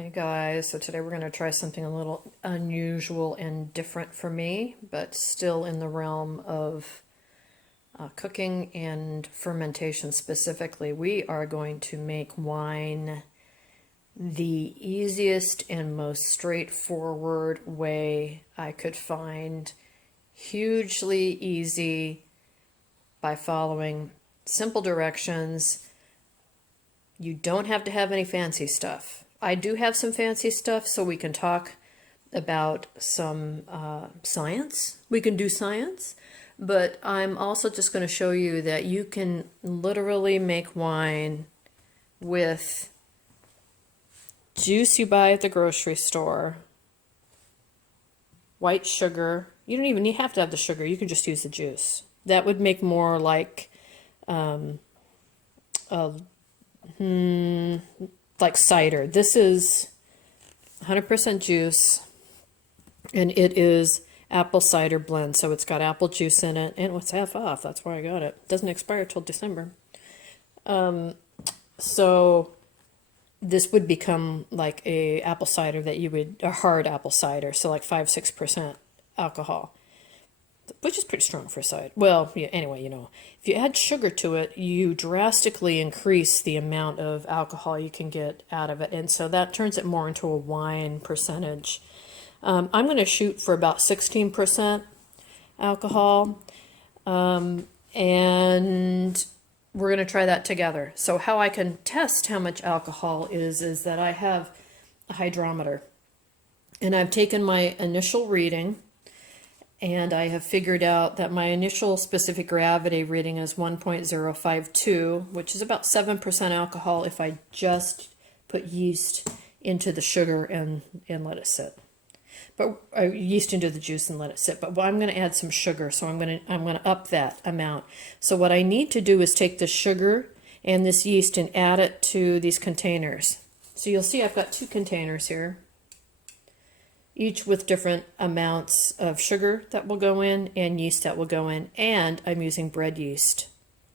Hi guys, so today we're going to try something a little unusual and different for me, but still in the realm of cooking and fermentation specifically. We are going to make wine the easiest and most straightforward way I could find. Hugely easy by following simple directions. You don't have to have any fancy stuff. I do have some fancy stuff, so we can talk about some science. We can do science, but I'm also just going to show you that you can literally make wine with juice you buy at the grocery store, white sugar. You don't even have to have the sugar. You can just use the juice. That would make more like like cider. This is 100% juice, and it is apple cider blend, so it's got apple juice in it, and it's half off. That's why I got it. It doesn't expire till December. So this would become like a apple cider that you would, a hard apple cider, so like 5-6% alcohol, which is pretty strong for cider. Well, yeah, anyway, if you add sugar to it, you drastically increase the amount of alcohol you can get out of it. And so that turns it more into a wine percentage. I'm going to shoot for about 16% alcohol. And we're going to try that together. So how I can test how much alcohol is that I have a hydrometer. And I've taken my initial reading, and I have figured out that my initial specific gravity reading is 1.052, which is about 7% alcohol if I just put yeast into the sugar and let it sit. But yeast into the juice and let it sit. But I'm going to add some sugar, so I'm going to up that amount. So what I need to do is take the sugar and this yeast and add it to these containers. So you'll see I've got 2 containers here, each with different amounts of sugar that will go in and yeast that will go in, and I'm using bread yeast.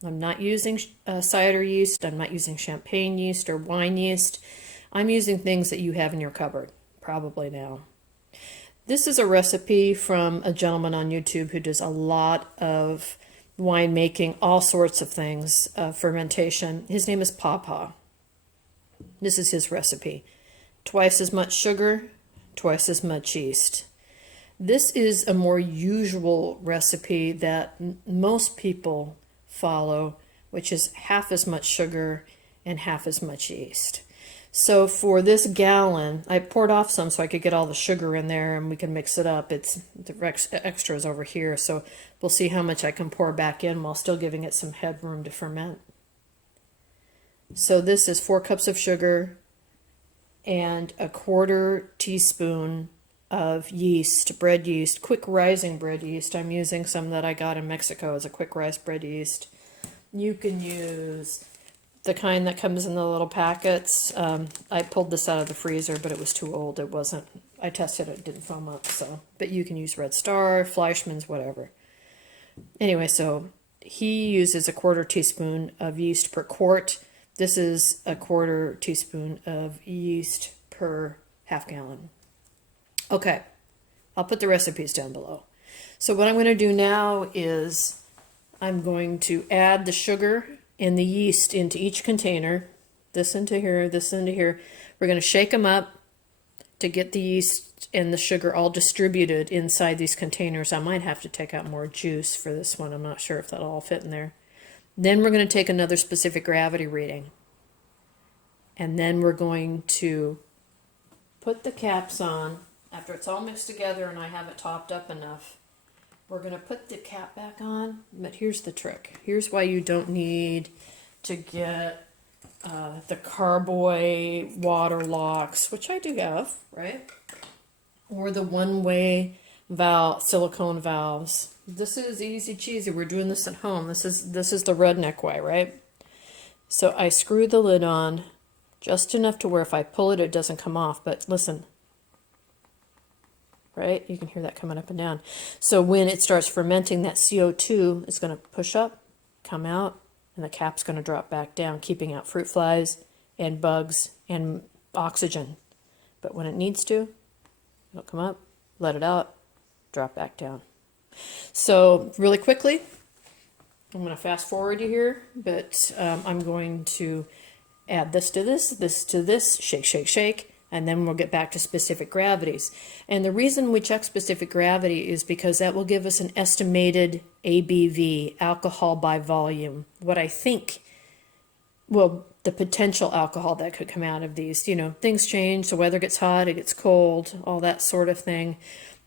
I'm not using cider yeast, I'm not using champagne yeast or wine yeast. I'm using things that you have in your cupboard, probably now. This is a recipe from a gentleman on YouTube who does a lot of winemaking, all sorts of things, fermentation. His name is Pawpaw. This is his recipe. Twice as much sugar, twice as much yeast. This is a more usual recipe that most people follow, which is half as much sugar and half as much yeast. So for this gallon, I poured off some so I could get all the sugar in there and we can mix it up. It's the extras over here, so we'll see how much I can pour back in while still giving it some headroom to ferment. So this is 4 cups of sugar and a 1/4 teaspoon of yeast, bread yeast, quick rising bread yeast. I'm using some that I got in Mexico as a quick rise bread yeast. You can use the kind that comes in the little packets. I pulled this out of the freezer, but it was too old. It wasn't, I tested it, didn't foam up, so. But you can use Red Star, Fleischmann's, whatever. Anyway, so he uses a 1/4 teaspoon of yeast per quart. This is a 1/4 teaspoon of yeast per half gallon. Okay, I'll put the recipes down below. So what I'm going to do now is I'm going to add the sugar and the yeast into each container. This into here, this into here. We're going to shake them up to get the yeast and the sugar all distributed inside these containers. I might have to take out more juice for this one. I'm not sure if that'll all fit in there. Then we're going to take another specific gravity reading. And then we're going to put the caps on. After it's all mixed together and I have it topped up enough, we're going to put the cap back on. But here's the trick. Here's why you don't need to get the carboy water locks, which I do have, right? Or the one-way valve, silicone valves. This is easy cheesy. We're doing this at home. This is the redneck way, right? So I screw the lid on just enough to where if I pull it, it doesn't come off. But listen, right? You can hear that coming up and down. So when it starts fermenting, that CO2 is going to push up, come out, and the cap's going to drop back down, keeping out fruit flies and bugs and oxygen. But when it needs to, it'll come up, let it out, drop back down. So really quickly, I'm going to fast forward you here, but I'm going to add this to this, shake, shake, shake, and then we'll get back to specific gravities. And the reason we check specific gravity is because that will give us an estimated ABV, alcohol by volume, what I think, well, the potential alcohol that could come out of these. You know, things change, the weather gets hot, it gets cold, all that sort of thing.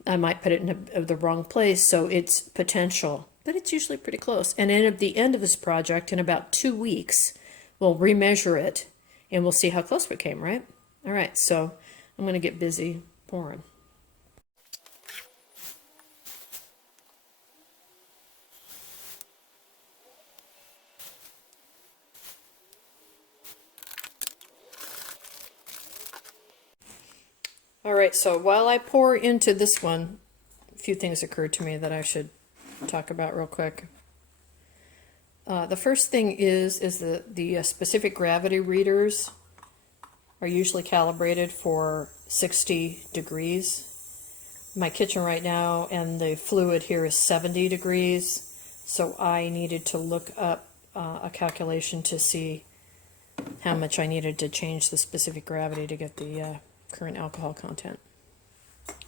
I might put it in the wrong place, so it's potential, but it's usually pretty close. And then at the end of this project, in about 2 weeks, we'll remeasure it, and we'll see how close we came, right? All right, so I'm going to get busy pouring. All right, so while I pour into this one, a few things occurred to me that I should talk about real quick. The first thing is that the specific gravity readers are usually calibrated for 60 degrees. My kitchen right now and the fluid here is 70 degrees, so I needed to look up a calculation to see how much I needed to change the specific gravity to get the current alcohol content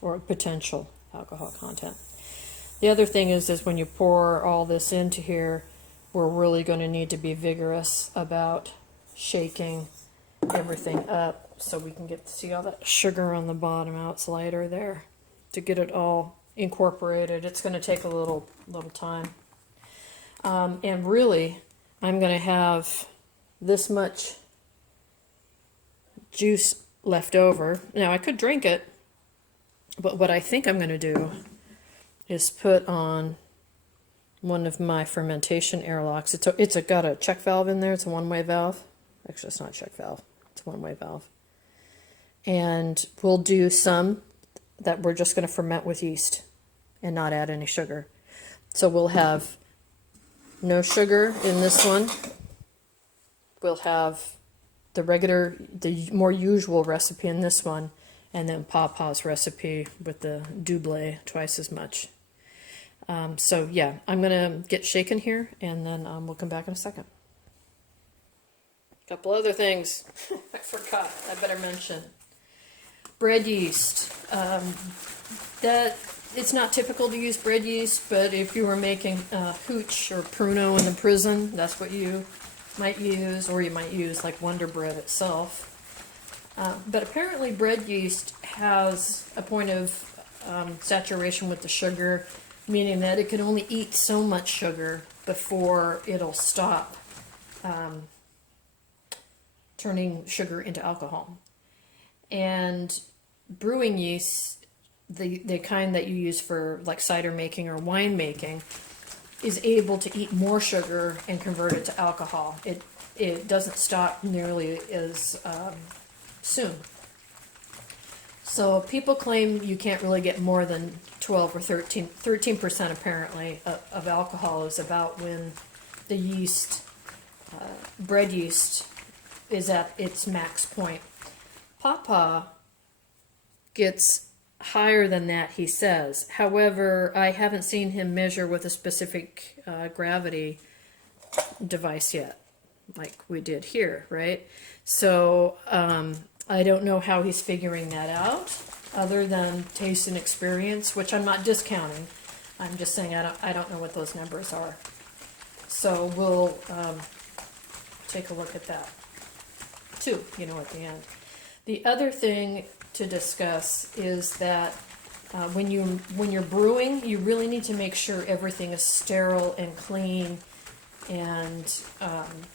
or potential alcohol content. The other thing is when you pour all this into here, we're really going to need to be vigorous about shaking everything up so we can see all that sugar on the bottom outsider there to get it all incorporated. It's going to take a little time. And really, I'm going to have this much juice left over. Now, I could drink it, but what I think I'm going to do is put on one of my fermentation airlocks. It's got a check valve in there. It's a one-way valve. Actually, it's not a check valve. It's a one-way valve. And we'll do some that we're just going to ferment with yeast and not add any sugar. So we'll have no sugar in this one. We'll have the more usual recipe in this one, and then Papa's recipe with the double, twice as much. So yeah, I'm going to get shaken here, and then we'll come back in a second. A couple other things I forgot I better mention. Bread yeast. That it's not typical to use bread yeast, but if you were making hooch or pruno in the prison, that's what you might use, or you might use like Wonder Bread itself. But apparently bread yeast has a point of saturation with the sugar, meaning that it can only eat so much sugar before it'll stop turning sugar into alcohol. And brewing yeast, the kind that you use for like cider making or wine making, is able to eat more sugar and convert it to alcohol. It doesn't stop nearly as soon. So people claim you can't really get more than 12 or 13% apparently of alcohol is about when the yeast, bread yeast, is at its max point. Papa gets higher than that, he says. However, I haven't seen him measure with a specific gravity device yet, like we did here, right? So I don't know how he's figuring that out, other than taste and experience, which I'm not discounting. I'm just saying I don't know what those numbers are. So we'll take a look at that too, at the end. The other thing to discuss is that when you're brewing, you really need to make sure everything is sterile and clean and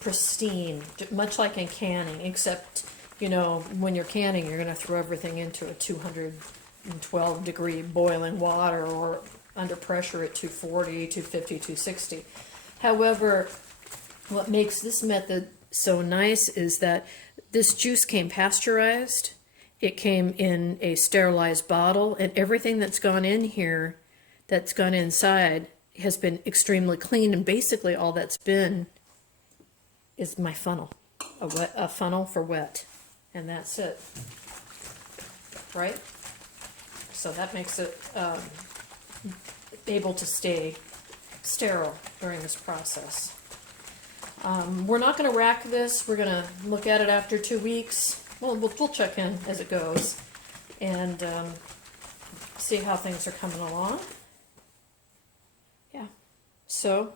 pristine, much like in canning, except when you're canning, you're going to throw everything into a 212 degree boiling water or under pressure at 240, 250, 260. However, what makes this method so nice is that this juice came pasteurized. It came in a sterilized bottle, and everything that's gone in here, that's gone inside, has been extremely clean, and basically all that's been is my funnel, a funnel for wet, and that's it. right? So that makes it able to stay sterile during this process. We're not going to rack this. We're going to look at it after 2 weeks. We'll check in as it goes and see how things are coming along. Yeah. So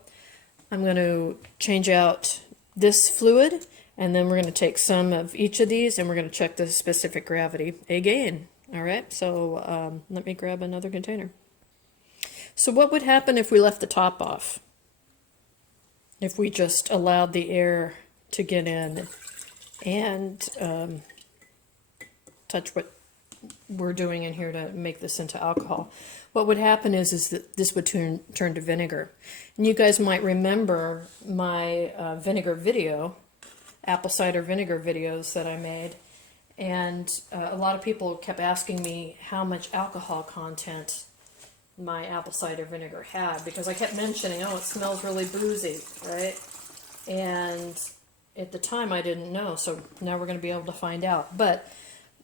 I'm going to change out this fluid, and then we're going to take some of each of these and we're going to check the specific gravity again. All right, so let me grab another container. So what would happen if we left the top off? If we just allowed the air to get in and touch what we're doing in here to make this into alcohol? What would happen is that this would turn to vinegar. And you guys might remember my vinegar video, apple cider vinegar videos that I made. And a lot of people kept asking me how much alcohol content my apple cider vinegar had, because I kept mentioning, oh, it smells really boozy, right? And at the time I didn't know, so now we're going to be able to find out. But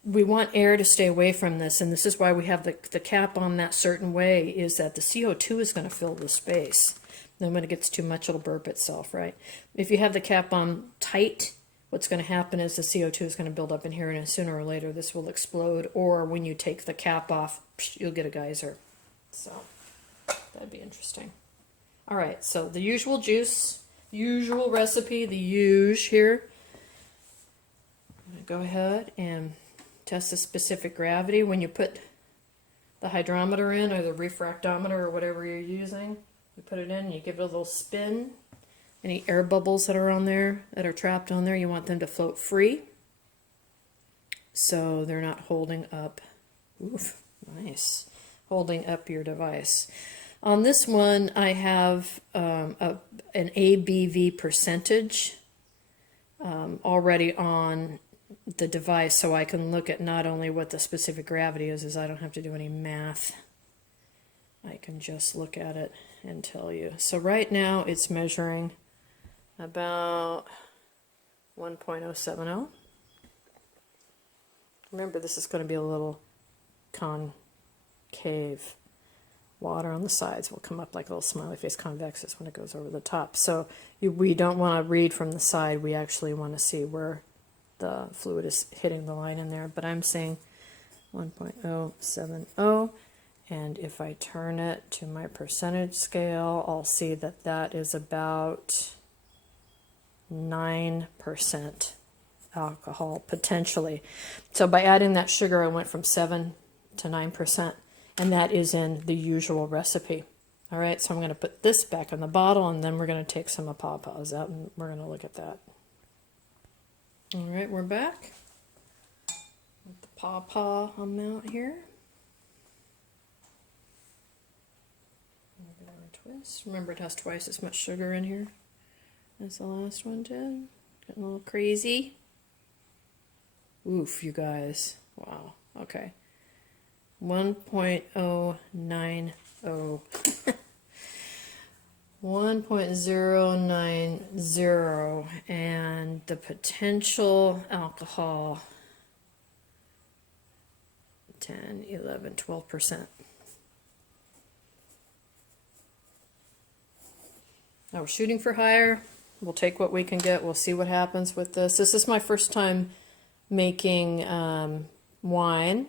we want air to stay away from this, and this is why we have the cap on that certain way, is that the CO2 is going to fill the space. Then when it gets too much, it'll burp itself, right? If you have the cap on tight, what's going to happen is the CO2 is going to build up in here, and sooner or later this will explode, or when you take the cap off, you'll get a geyser. So that'd be interesting. All right, so the usual juice, usual recipe, the huge here. I'm going to go ahead and test the specific gravity. When you put the hydrometer in, or the refractometer, or whatever you're using, you put it in, you give it a little spin. Any air bubbles that are on there, that are trapped on there, you want them to float free, so they're not holding up. Oof, nice. Holding up your device. On this one, I have an ABV percentage already on the device, so I can look at not only what the specific gravity is I don't have to do any math. I can just look at it and tell you. So right now it's measuring about 1.070. Remember, this is going to be a little concave. Water on the sides will come up like a little smiley face, convexus, when it goes over the top. So we don't want to read from the side. We actually want to see where the fluid is hitting the line in there. But I'm saying 1.070. And if I turn it to my percentage scale, I'll see that that is about 9% alcohol, potentially. So by adding that sugar, I went from 7 to 9. And that is in the usual recipe. All right, so I'm going to put this back in the bottle, and then we're going to take some of Pawpaw's out, and we're going to look at that. All right, we're back with the Pawpaw amount here. Give it a twist. Remember, it has twice as much sugar in here as the last one did. Getting a little crazy. Oof, you guys. Wow. Okay. 1.090. 1.090, and the potential alcohol 10, 11, 12%. Now we're shooting for higher. We'll take what we can get. We'll see what happens with this. This is my first time making wine.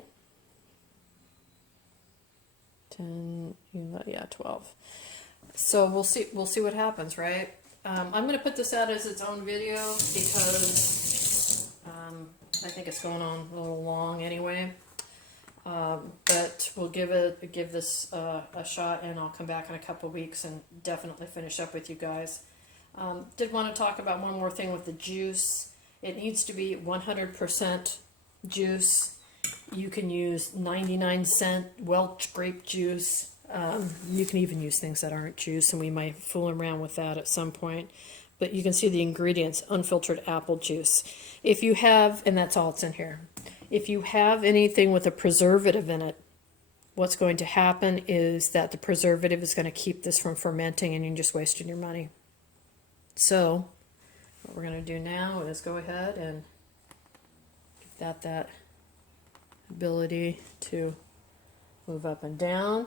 10, 11, yeah, 12. So we'll see what happens, right? I'm going to put this out as its own video because I think it's going on a little long anyway. But we'll give this a shot, and I'll come back in a couple weeks and definitely finish up with you guys. Did want to talk about one more thing with the juice. It needs to be 100% juice. You can use 99-cent Welch grape juice. You can even use things that aren't juice, and we might fool around with that at some point. But you can see the ingredients: unfiltered apple juice. If you have, and that's all it's in here, if you have anything with a preservative in it, what's going to happen is that the preservative is going to keep this from fermenting, and you're just wasting your money. So what we're going to do now is go ahead and give that ability to move up and down.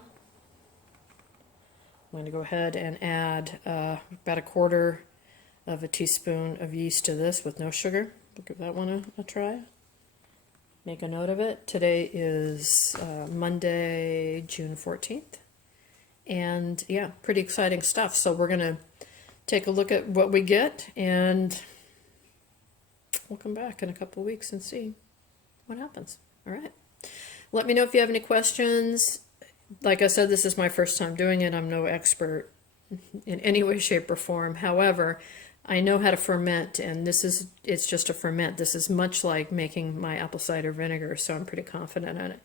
I'm going to go ahead and add about a quarter of a teaspoon of yeast to this with no sugar. We'll give that one a try. Make a note of it. Today is Monday, June 14th. And yeah, pretty exciting stuff. So we're going to take a look at what we get, and we'll come back in a couple of weeks and see what happens. All right. Let me know if you have any questions. Like I said, this is my first time doing it. I'm no expert in any way, shape, or form. However, I know how to ferment, and it's just a ferment. This is much like making my apple cider vinegar, so I'm pretty confident in it.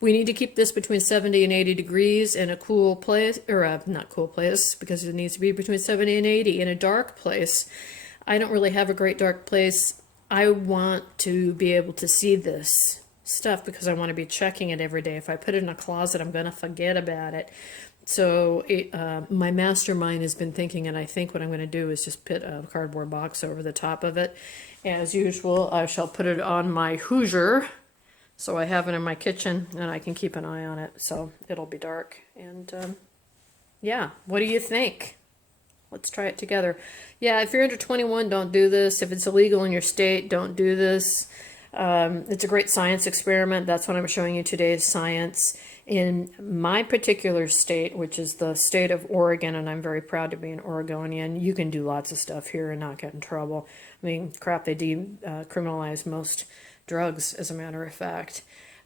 We need to keep this between 70 and 80 degrees in a cool place, or not cool place, because it needs to be between 70 and 80 in a dark place. I don't really have a great dark place. I want to be able to see this stuff because I want to be checking it every day. If I put it in a closet, I'm going to forget about it. So my mastermind has been thinking, and I think what I'm going to do is just put a cardboard box over the top of it. As usual, I shall put it on my Hoosier, so I have it in my kitchen, and I can keep an eye on it, so it'll be dark. And yeah, what do you think? Let's try it together. Yeah, if you're under 21, don't do this. If it's illegal in your state, don't do this. It's a great science experiment. That's what I'm showing you today is science. In my particular state, which is the state of Oregon, and I'm very proud to be an Oregonian, you can do lots of stuff here and not get in trouble. I mean, crap, they decriminalize most drugs, as a matter of fact.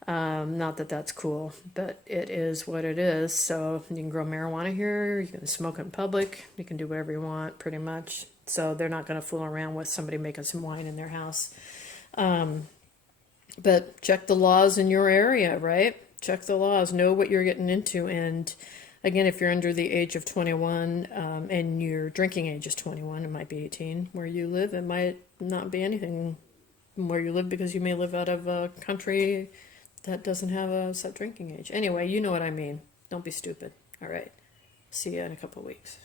Not that that's cool, but it is what it is. So you can grow marijuana here, you can smoke in public, you can do whatever you want, pretty much. So they're not going to fool around with somebody making some wine in their house. But check the laws in your area, right? Check the laws, know what you're getting into. And again, if you're under the age of 21 and your drinking age is 21, it might be 18 where you live. It might not be anything where you live because you may live out of a country that doesn't have a set drinking age. Anyway, you know what I mean. Don't be stupid. All right. See you in a couple of weeks.